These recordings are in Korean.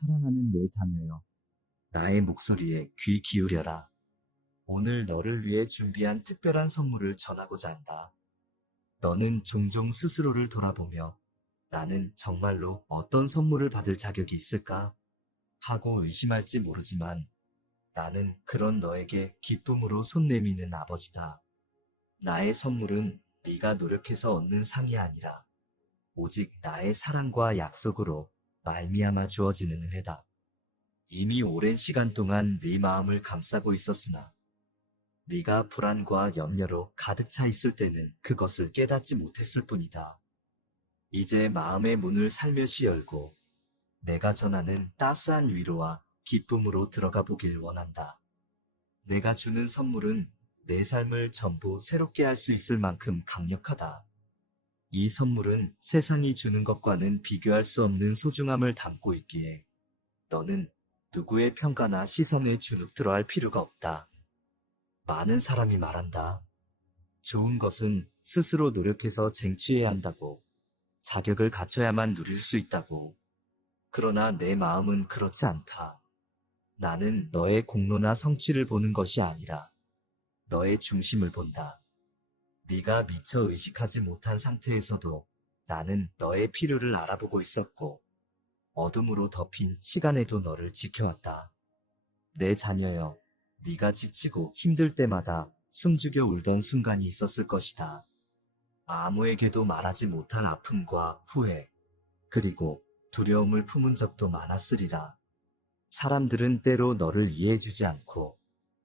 사랑하는 내 자녀여, 나의 목소리에 귀 기울여라. 오늘 너를 위해 준비한 특별한 선물을 전하고자 한다. 너는 종종 스스로를 돌아보며 나는 정말로 어떤 선물을 받을 자격이 있을까? 하고 의심할지 모르지만 나는 그런 너에게 기쁨으로 손 내미는 아버지다. 나의 선물은 네가 노력해서 얻는 상이 아니라 오직 나의 사랑과 약속으로 말미암아 주어지는 은혜다. 이미 오랜 시간 동안 네 마음을 감싸고 있었으나 네가 불안과 염려로 가득 차 있을 때는 그것을 깨닫지 못했을 뿐이다. 이제 마음의 문을 살며시 열고 내가 전하는 따스한 위로와 기쁨으로 들어가 보길 원한다. 내가 주는 선물은 내 삶을 전부 새롭게 할 수 있을 만큼 강력하다. 이 선물은 세상이 주는 것과는 비교할 수 없는 소중함을 담고 있기에 너는 누구의 평가나 시선에 주눅들어 할 필요가 없다. 많은 사람이 말한다. 좋은 것은 스스로 노력해서 쟁취해야 한다고, 자격을 갖춰야만 누릴 수 있다고. 그러나 내 마음은 그렇지 않다. 나는 너의 공로나 성취를 보는 것이 아니라 너의 중심을 본다. 네가 미처 의식하지 못한 상태에서도 나는 너의 필요를 알아보고 있었고 어둠으로 덮인 시간에도 너를 지켜왔다. 내 자녀여, 네가 지치고 힘들 때마다 숨죽여 울던 순간이 있었을 것이다. 아무에게도 말하지 못할 아픔과 후회, 그리고 두려움을 품은 적도 많았으리라. 사람들은 때로 너를 이해해주지 않고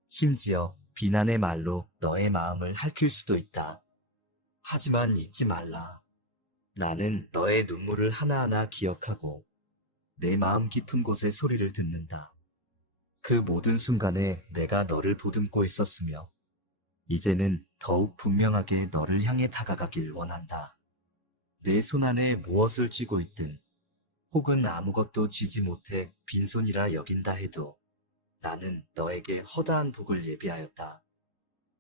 심지어 비난의 말로 너의 마음을 핥힐 수도 있다. 하지만 잊지 말라. 나는 너의 눈물을 하나하나 기억하고 내 마음 깊은 곳의 소리를 듣는다. 그 모든 순간에 내가 너를 보듬고 있었으며 이제는 더욱 분명하게 너를 향해 다가가길 원한다. 내 손 안에 무엇을 쥐고 있든 혹은 아무것도 쥐지 못해 빈손이라 여긴다 해도 나는 너에게 허다한 복을 예비하였다.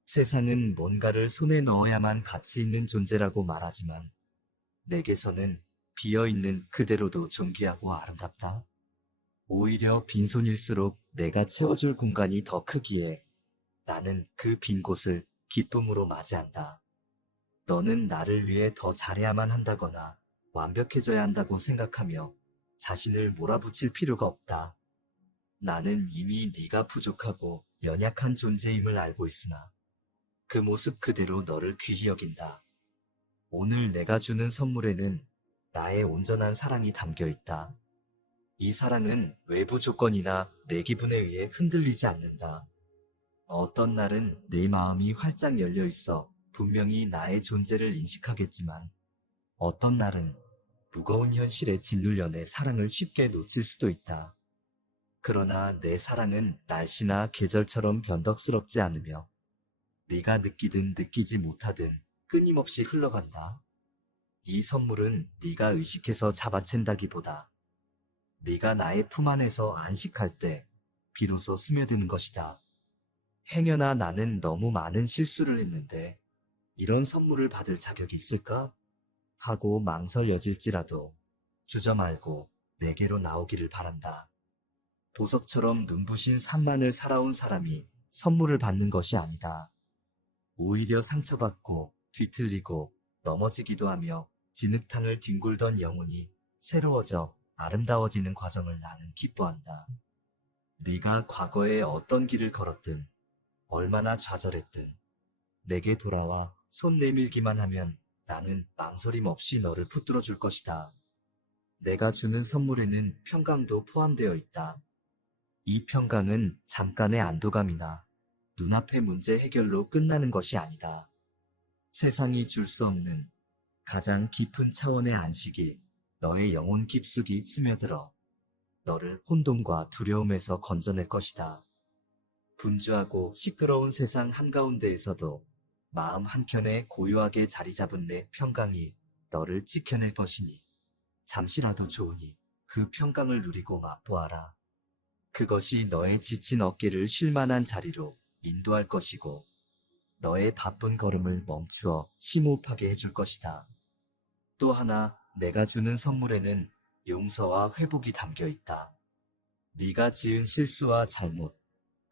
세상은 뭔가를 손에 넣어야만 가치 있는 존재라고 말하지만 내게서는 비어있는 그대로도 존귀하고 아름답다. 오히려 빈손일수록 내가 채워줄 공간이 더 크기에 나는 그 빈 곳을 기쁨으로 맞이한다. 너는 나를 위해 더 잘해야만 한다거나 완벽해져야 한다고 생각하며 자신을 몰아붙일 필요가 없다. 나는 이미 네가 부족하고 연약한 존재임을 알고 있으나 그 모습 그대로 너를 귀히 여긴다. 오늘 내가 주는 선물에는 나의 온전한 사랑이 담겨 있다. 이 사랑은 외부 조건이나 내 기분에 의해 흔들리지 않는다. 어떤 날은 내 마음이 활짝 열려 있어 분명히 나의 존재를 인식하겠지만 어떤 날은 무거운 현실에 짓눌려 내 사랑을 쉽게 놓칠 수도 있다. 그러나 내 사랑은 날씨나 계절처럼 변덕스럽지 않으며 네가 느끼든 느끼지 못하든 끊임없이 흘러간다. 이 선물은 네가 의식해서 잡아챈다기보다 네가 나의 품 안에서 안식할 때 비로소 스며드는 것이다. 행여나 나는 너무 많은 실수를 했는데 이런 선물을 받을 자격이 있을까? 하고 망설여질지라도 주저 말고 내게로 나오기를 바란다. 보석처럼 눈부신 산만을 살아온 사람이 선물을 받는 것이 아니다. 오히려 상처받고 뒤틀리고 넘어지기도 하며 진흙탕을 뒹굴던 영혼이 새로워져 아름다워지는 과정을 나는 기뻐한다. 네가 과거에 어떤 길을 걸었든 얼마나 좌절했든 내게 돌아와 손 내밀기만 하면 나는 망설임 없이 너를 붙들어 줄 것이다. 내가 주는 선물에는 평강도 포함되어 있다. 이 평강은 잠깐의 안도감이나 눈앞의 문제 해결로 끝나는 것이 아니다. 세상이 줄 수 없는 가장 깊은 차원의 안식이 너의 영혼 깊숙이 스며들어 너를 혼돈과 두려움에서 건져낼 것이다. 분주하고 시끄러운 세상 한가운데에서도 마음 한켠에 고요하게 자리 잡은 내 평강이 너를 지켜낼 것이니 잠시라도 좋으니 그 평강을 누리고 맛보아라. 그것이 너의 지친 어깨를 쉴 만한 자리로 인도할 것이고 너의 바쁜 걸음을 멈추어 심호흡하게 해줄 것이다. 또 하나 내가 주는 선물에는 용서와 회복이 담겨 있다. 네가 지은 실수와 잘못,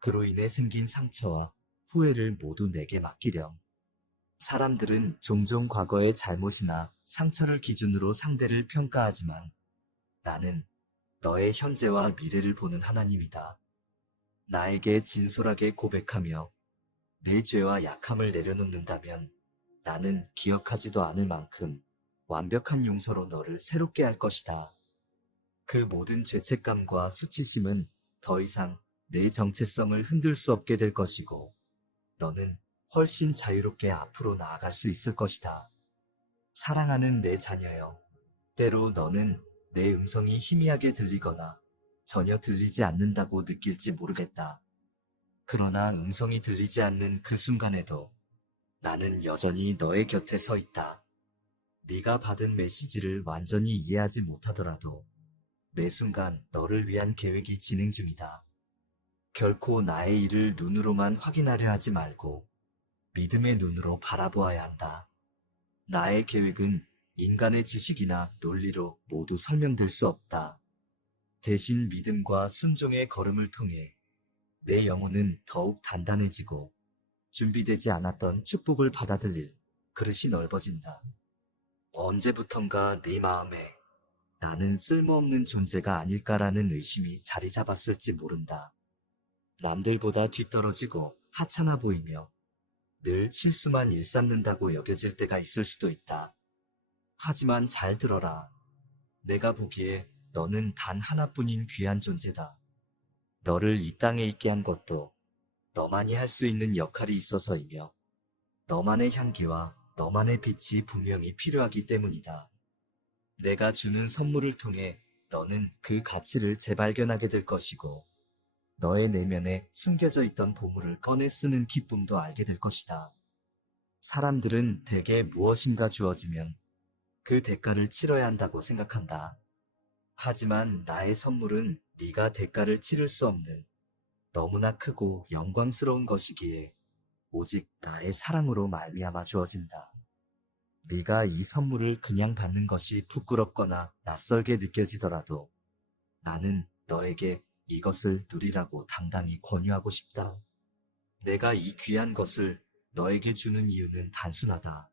그로 인해 생긴 상처와 후회를 모두 내게 맡기렴. 사람들은 종종 과거의 잘못이나 상처를 기준으로 상대를 평가하지만 나는 너의 현재와 미래를 보는 하나님이다. 나에게 진솔하게 고백하며 내 죄와 약함을 내려놓는다면 나는 기억하지도 않을 만큼 완벽한 용서로 너를 새롭게 할 것이다. 그 모든 죄책감과 수치심은 더 이상 내 정체성을 흔들 수 없게 될 것이고 너는 훨씬 자유롭게 앞으로 나아갈 수 있을 것이다. 사랑하는 내 자녀여, 때로 너는 내 음성이 희미하게 들리거나 전혀 들리지 않는다고 느낄지 모르겠다. 그러나 음성이 들리지 않는 그 순간에도 나는 여전히 너의 곁에 서 있다. 네가 받은 메시지를 완전히 이해하지 못하더라도 매 순간 너를 위한 계획이 진행 중이다. 결코 나의 일을 눈으로만 확인하려 하지 말고 믿음의 눈으로 바라보아야 한다. 나의 계획은 인간의 지식이나 논리로 모두 설명될 수 없다. 대신 믿음과 순종의 걸음을 통해 내 영혼은 더욱 단단해지고 준비되지 않았던 축복을 받아들일 그릇이 넓어진다. 언제부턴가 네 마음에 나는 쓸모없는 존재가 아닐까라는 의심이 자리 잡았을지 모른다. 남들보다 뒤떨어지고 하찮아 보이며 늘 실수만 일삼는다고 여겨질 때가 있을 수도 있다. 하지만 잘 들어라. 내가 보기에 너는 단 하나뿐인 귀한 존재다. 너를 이 땅에 있게 한 것도 너만이 할 수 있는 역할이 있어서이며 너만의 향기와 너만의 빛이 분명히 필요하기 때문이다. 내가 주는 선물을 통해 너는 그 가치를 재발견하게 될 것이고 너의 내면에 숨겨져 있던 보물을 꺼내 쓰는 기쁨도 알게 될 것이다. 사람들은 대개 무엇인가 주어지면 그 대가를 치러야 한다고 생각한다. 하지만 나의 선물은 네가 대가를 치를 수 없는 너무나 크고 영광스러운 것이기에 오직 나의 사랑으로 말미암아 주어진다. 네가 이 선물을 그냥 받는 것이 부끄럽거나 낯설게 느껴지더라도 나는 너에게 이것을 누리라고 당당히 권유하고 싶다. 내가 이 귀한 것을 너에게 주는 이유는 단순하다.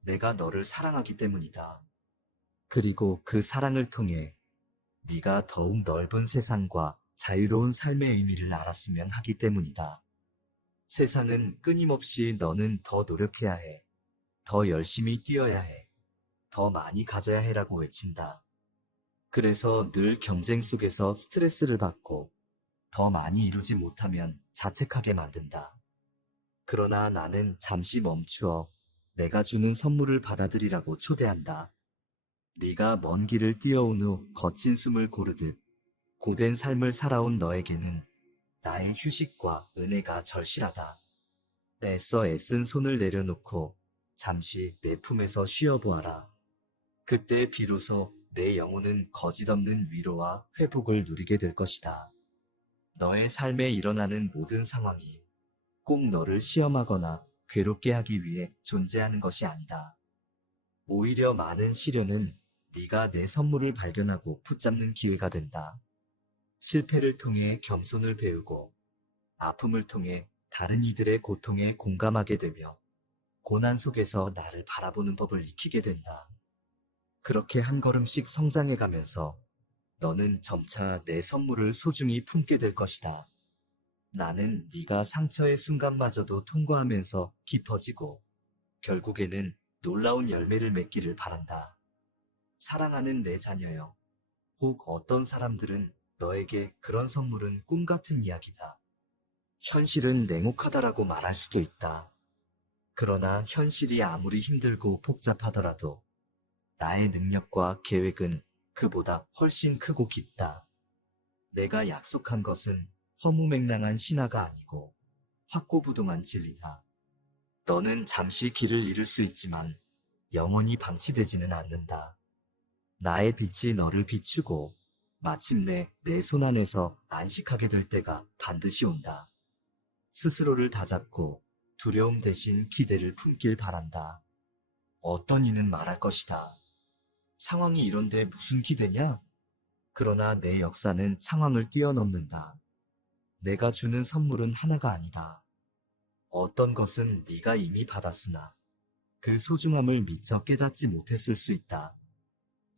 내가 너를 사랑하기 때문이다. 그리고 그 사랑을 통해 네가 더욱 넓은 세상과 자유로운 삶의 의미를 알았으면 하기 때문이다. 세상은 끊임없이 너는 더 노력해야 해. 더 열심히 뛰어야 해. 더 많이 가져야 해라고 외친다. 그래서 늘 경쟁 속에서 스트레스를 받고 더 많이 이루지 못하면 자책하게 만든다. 그러나 나는 잠시 멈추어 내가 주는 선물을 받아들이라고 초대한다. 네가 먼 길을 뛰어온 후 거친 숨을 고르듯 고된 삶을 살아온 너에게는 나의 휴식과 은혜가 절실하다. 애써 애쓴 손을 내려놓고 잠시 내 품에서 쉬어보아라. 그때 비로소 내 영혼은 거짓없는 위로와 회복을 누리게 될 것이다. 너의 삶에 일어나는 모든 상황이 꼭 너를 시험하거나 괴롭게 하기 위해 존재하는 것이 아니다. 오히려 많은 시련은 네가 내 선물을 발견하고 붙잡는 기회가 된다. 실패를 통해 겸손을 배우고 아픔을 통해 다른 이들의 고통에 공감하게 되며 고난 속에서 나를 바라보는 법을 익히게 된다. 그렇게 한 걸음씩 성장해 가면서 너는 점차 내 선물을 소중히 품게 될 것이다. 나는 네가 상처의 순간마저도 통과하면서 깊어지고 결국에는 놀라운 열매를 맺기를 바란다. 사랑하는 내 자녀여, 혹 어떤 사람들은 너에게 그런 선물은 꿈 같은 이야기다. 현실은 냉혹하다라고 말할 수도 있다. 그러나 현실이 아무리 힘들고 복잡하더라도 나의 능력과 계획은 그보다 훨씬 크고 깊다. 내가 약속한 것은 허무맹랑한 신화가 아니고 확고부동한 진리다. 너는 잠시 길을 잃을 수 있지만 영원히 방치되지는 않는다. 나의 빛이 너를 비추고 마침내 내 손안에서 안식하게 될 때가 반드시 온다. 스스로를 다잡고 두려움 대신 기대를 품길 바란다. 어떤 이는 말할 것이다. 상황이 이런데 무슨 기대냐? 그러나 내 역사는 상황을 뛰어넘는다. 내가 주는 선물은 하나가 아니다. 어떤 것은 네가 이미 받았으나 그 소중함을 미처 깨닫지 못했을 수 있다.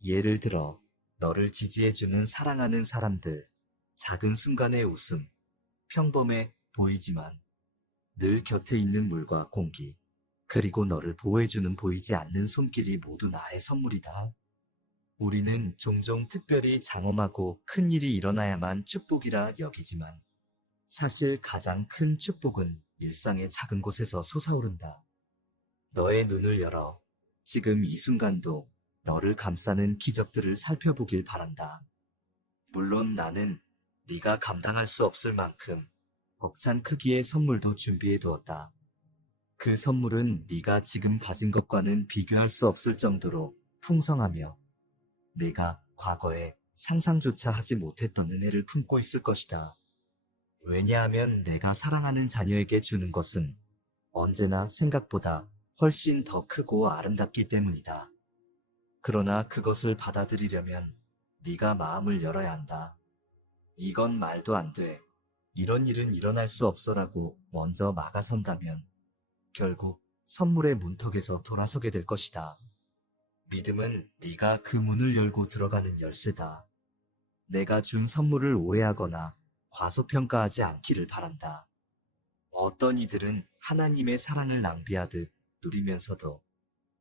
예를 들어, 너를 지지해주는 사랑하는 사람들, 작은 순간의 웃음, 평범해 보이지만 늘 곁에 있는 물과 공기, 그리고 너를 보호해주는 보이지 않는 손길이 모두 나의 선물이다. 우리는 종종 특별히 장엄하고 큰 일이 일어나야만 축복이라 여기지만 사실 가장 큰 축복은 일상의 작은 곳에서 솟아오른다. 너의 눈을 열어 지금 이 순간도 너를 감싸는 기적들을 살펴보길 바란다. 물론 나는 네가 감당할 수 없을 만큼 벅찬 크기의 선물도 준비해 두었다. 그 선물은 네가 지금 가진 것과는 비교할 수 없을 정도로 풍성하며 내가 과거에 상상조차 하지 못했던 은혜를 품고 있을 것이다. 왜냐하면 내가 사랑하는 자녀에게 주는 것은 언제나 생각보다 훨씬 더 크고 아름답기 때문이다. 그러나 그것을 받아들이려면 네가 마음을 열어야 한다. 이건 말도 안 돼. 이런 일은 일어날 수 없어라고 먼저 막아선다면 결국 선물의 문턱에서 돌아서게 될 것이다. 믿음은 네가 그 문을 열고 들어가는 열쇠다. 내가 준 선물을 오해하거나 과소평가하지 않기를 바란다. 어떤 이들은 하나님의 사랑을 낭비하듯 누리면서도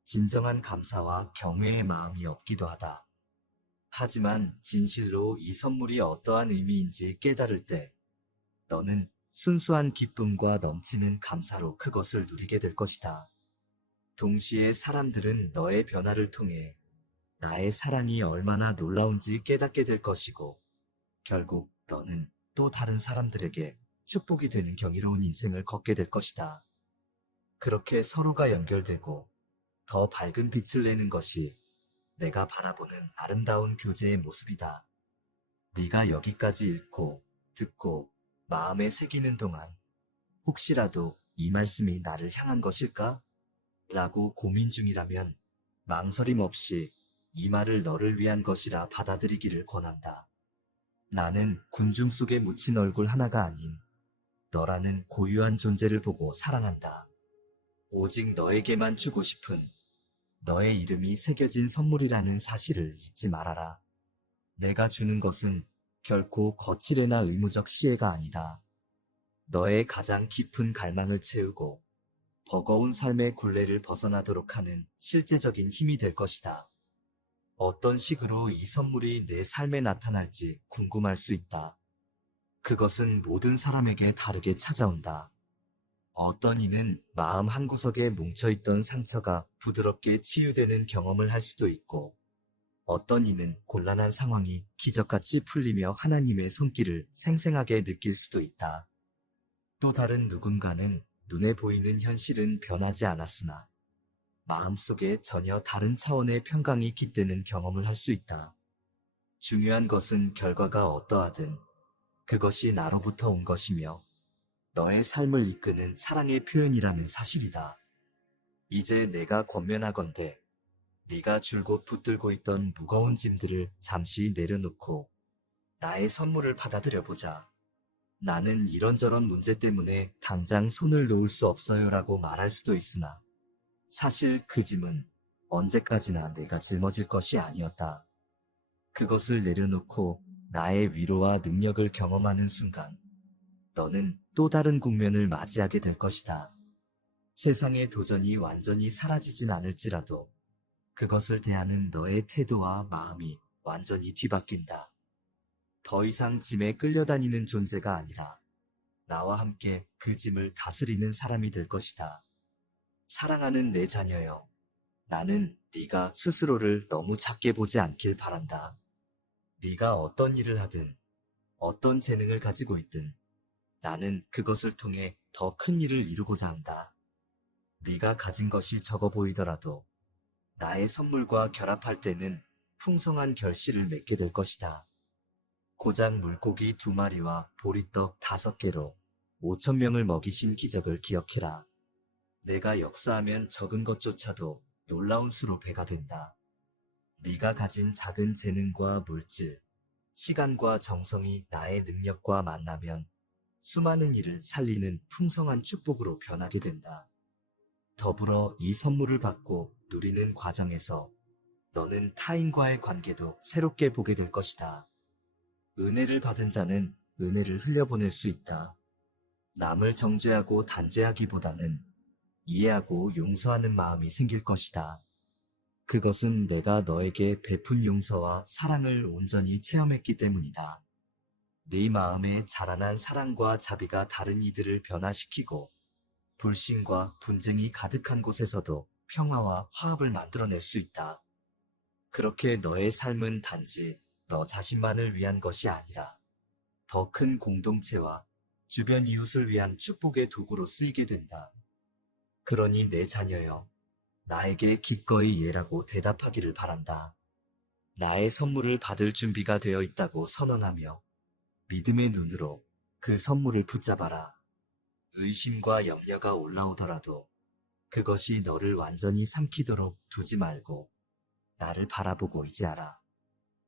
진정한 감사와 경외의 마음이 없기도 하다. 하지만 진실로 이 선물이 어떠한 의미인지 깨달을 때 너는 순수한 기쁨과 넘치는 감사로 그것을 누리게 될 것이다. 동시에 사람들은 너의 변화를 통해 나의 사랑이 얼마나 놀라운지 깨닫게 될 것이고, 결국 너는 또 다른 사람들에게 축복이 되는 경이로운 인생을 걷게 될 것이다. 그렇게 서로가 연결되고 더 밝은 빛을 내는 것이 내가 바라보는 아름다운 교제의 모습이다. 네가 여기까지 읽고 듣고 마음에 새기는 동안 혹시라도 이 말씀이 나를 향한 것일까? 라고 고민 중이라면 망설임 없이 이 말을 너를 위한 것이라 받아들이기를 권한다. 나는 군중 속에 묻힌 얼굴 하나가 아닌 너라는 고유한 존재를 보고 사랑한다. 오직 너에게만 주고 싶은 너의 이름이 새겨진 선물이라는 사실을 잊지 말아라. 내가 주는 것은 결코 거칠애나 의무적 시혜가 아니다. 너의 가장 깊은 갈망을 채우고 버거운 삶의 굴레를 벗어나도록 하는 실제적인 힘이 될 것이다. 어떤 식으로 이 선물이 내 삶에 나타날지 궁금할 수 있다. 그것은 모든 사람에게 다르게 찾아온다. 어떤 이는 마음 한구석에 뭉쳐있던 상처가 부드럽게 치유되는 경험을 할 수도 있고, 어떤 이는 곤란한 상황이 기적같이 풀리며 하나님의 손길을 생생하게 느낄 수도 있다. 또 다른 누군가는 눈에 보이는 현실은 변하지 않았으나 마음속에 전혀 다른 차원의 평강이 깃드는 경험을 할 수 있다. 중요한 것은 결과가 어떠하든 그것이 나로부터 온 것이며 너의 삶을 이끄는 사랑의 표현이라는 사실이다. 이제 내가 권면하건대 네가 줄곧 붙들고 있던 무거운 짐들을 잠시 내려놓고 나의 선물을 받아들여보자. 나는 이런저런 문제 때문에 당장 손을 놓을 수 없어요라고 말할 수도 있으나 사실 그 짐은 언제까지나 내가 짊어질 것이 아니었다. 그것을 내려놓고 나의 위로와 능력을 경험하는 순간 너는 또 다른 국면을 맞이하게 될 것이다. 세상의 도전이 완전히 사라지진 않을지라도 그것을 대하는 너의 태도와 마음이 완전히 뒤바뀐다. 더 이상 짐에 끌려다니는 존재가 아니라 나와 함께 그 짐을 다스리는 사람이 될 것이다. 사랑하는 내 자녀여, 나는 네가 스스로를 너무 작게 보지 않길 바란다. 네가 어떤 일을 하든 어떤 재능을 가지고 있든 나는 그것을 통해 더 큰 일을 이루고자 한다. 네가 가진 것이 적어 보이더라도 나의 선물과 결합할 때는 풍성한 결실을 맺게 될 것이다. 고작 물고기 2마리와 보리떡 5개로 5,000명을 먹이신 기적을 기억해라. 내가 역사하면 적은 것조차도 놀라운 수로 배가 된다. 네가 가진 작은 재능과 물질, 시간과 정성이 나의 능력과 만나면 수많은 일을 살리는 풍성한 축복으로 변하게 된다. 더불어 이 선물을 받고 누리는 과정에서 너는 타인과의 관계도 새롭게 보게 될 것이다. 은혜를 받은 자는 은혜를 흘려보낼 수 있다. 남을 정죄하고 단죄하기보다는 이해하고 용서하는 마음이 생길 것이다. 그것은 내가 너에게 베푼 용서와 사랑을 온전히 체험했기 때문이다. 네 마음에 자라난 사랑과 자비가 다른 이들을 변화시키고 불신과 분쟁이 가득한 곳에서도 평화와 화합을 만들어낼 수 있다. 그렇게 너의 삶은 단지 너 자신만을 위한 것이 아니라 더 큰 공동체와 주변 이웃을 위한 축복의 도구로 쓰이게 된다. 그러니 내 자녀여, 나에게 기꺼이 예라고 대답하기를 바란다. 나의 선물을 받을 준비가 되어 있다고 선언하며 믿음의 눈으로 그 선물을 붙잡아라. 의심과 염려가 올라오더라도 그것이 너를 완전히 삼키도록 두지 말고 나를 바라보고 의지하라.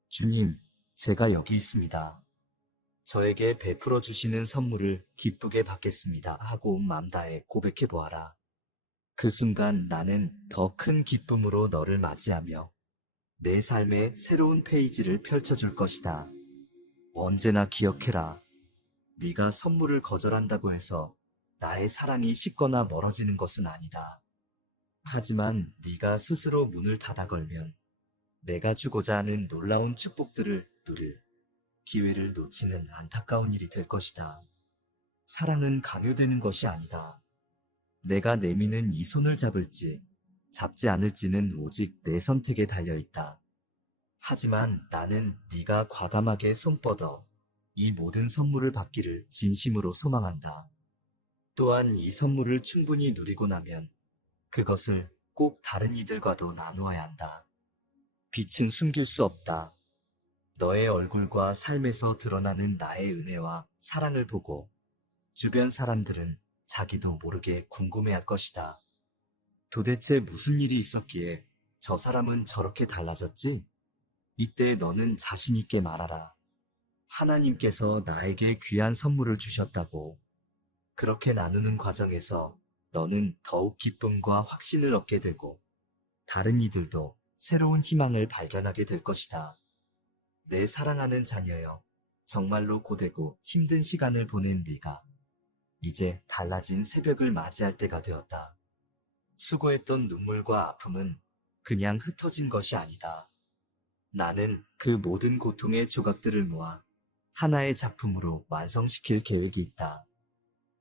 주님, 제가 여기 있습니다. 저에게 베풀어 주시는 선물을 기쁘게 받겠습니다 하고 온 맘 다해 고백해 보아라. 그 순간 나는 더 큰 기쁨으로 너를 맞이하며 내 삶의 새로운 페이지를 펼쳐줄 것이다. 언제나 기억해라. 네가 선물을 거절한다고 해서 나의 사랑이 식거나 멀어지는 것은 아니다. 하지만 네가 스스로 문을 닫아 걸면 내가 주고자 하는 놀라운 축복들을 누릴 기회를 놓치는 안타까운 일이 될 것이다. 사랑은 강요되는 것이 아니다. 내가 내미는 이 손을 잡을지 잡지 않을지는 오직 내 선택에 달려 있다. 하지만 나는 네가 과감하게 손 뻗어 이 모든 선물을 받기를 진심으로 소망한다. 또한 이 선물을 충분히 누리고 나면 그것을 꼭 다른 이들과도 나누어야 한다. 빛은 숨길 수 없다. 너의 얼굴과 삶에서 드러나는 나의 은혜와 사랑을 보고 주변 사람들은 자기도 모르게 궁금해할 것이다. 도대체 무슨 일이 있었기에 저 사람은 저렇게 달라졌지? 이때 너는 자신 있게 말하라. 하나님께서 나에게 귀한 선물을 주셨다고. 그렇게 나누는 과정에서 너는 더욱 기쁨과 확신을 얻게 되고 다른 이들도 새로운 희망을 발견하게 될 것이다. 내 사랑하는 자녀여, 정말로 고되고 힘든 시간을 보낸 네가 이제 달라진 새벽을 맞이할 때가 되었다. 수고했던 눈물과 아픔은 그냥 흩어진 것이 아니다. 나는 그 모든 고통의 조각들을 모아 하나의 작품으로 완성시킬 계획이 있다.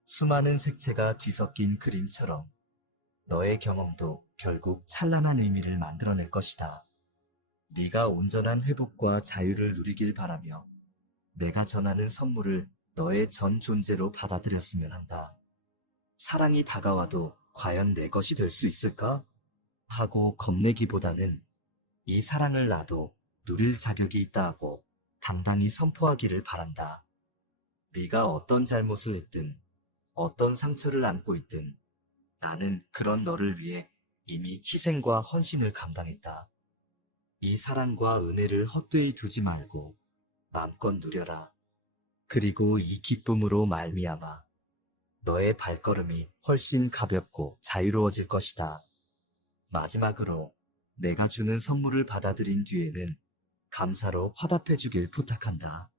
수많은 색채가 뒤섞인 그림처럼 너의 경험도 결국 찬란한 의미를 만들어낼 것이다. 네가 온전한 회복과 자유를 누리길 바라며 내가 전하는 선물을 너의 전 존재로 받아들였으면 한다. 사랑이 다가와도 과연 내 것이 될 수 있을까? 하고 겁내기보다는 이 사랑을 나도 누릴 자격이 있다 하고 당당히 선포하기를 바란다. 네가 어떤 잘못을 했든 어떤 상처를 안고 있든 나는 그런 너를 위해 이미 희생과 헌신을 감당했다. 이 사랑과 은혜를 헛되이 두지 말고 마음껏 누려라. 그리고 이 기쁨으로 말미암아 너의 발걸음이 훨씬 가볍고 자유로워질 것이다. 마지막으로 내가 주는 선물을 받아들인 뒤에는 감사로 화답해 주길 부탁한다.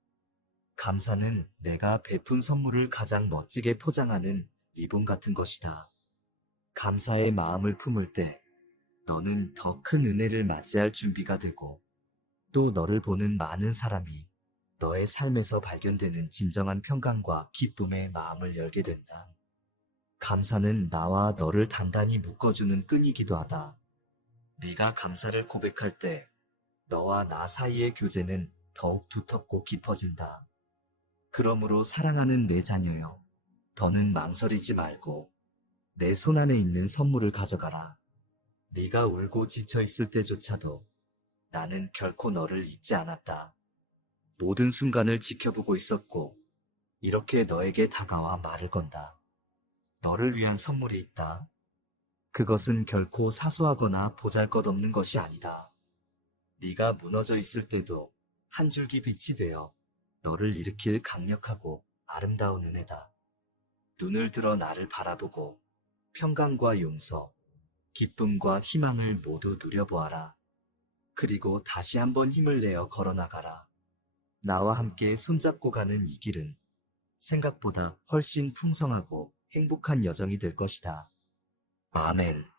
감사는 내가 베푼 선물을 가장 멋지게 포장하는 리본 같은 것이다. 감사의 마음을 품을 때 너는 더 큰 은혜를 맞이할 준비가 되고 또 너를 보는 많은 사람이 너의 삶에서 발견되는 진정한 평강과 기쁨의 마음을 열게 된다. 감사는 나와 너를 단단히 묶어주는 끈이기도 하다. 네가 감사를 고백할 때 너와 나 사이의 교제는 더욱 두텁고 깊어진다. 그러므로 사랑하는 내 자녀여, 더는 망설이지 말고 내 손안에 있는 선물을 가져가라. 네가 울고 지쳐 있을 때조차도 나는 결코 너를 잊지 않았다. 모든 순간을 지켜보고 있었고 이렇게 너에게 다가와 말을 건다. 너를 위한 선물이 있다. 그것은 결코 사소하거나 보잘것없는 것이 아니다. 네가 무너져 있을 때도 한 줄기 빛이 되어 너를 일으킬 강력하고 아름다운 은혜다. 눈을 들어 나를 바라보고 평강과 용서, 기쁨과 희망을 모두 누려보아라. 그리고 다시 한번 힘을 내어 걸어나가라. 나와 함께 손잡고 가는 이 길은 생각보다 훨씬 풍성하고 행복한 여정이 될 것이다. 아멘.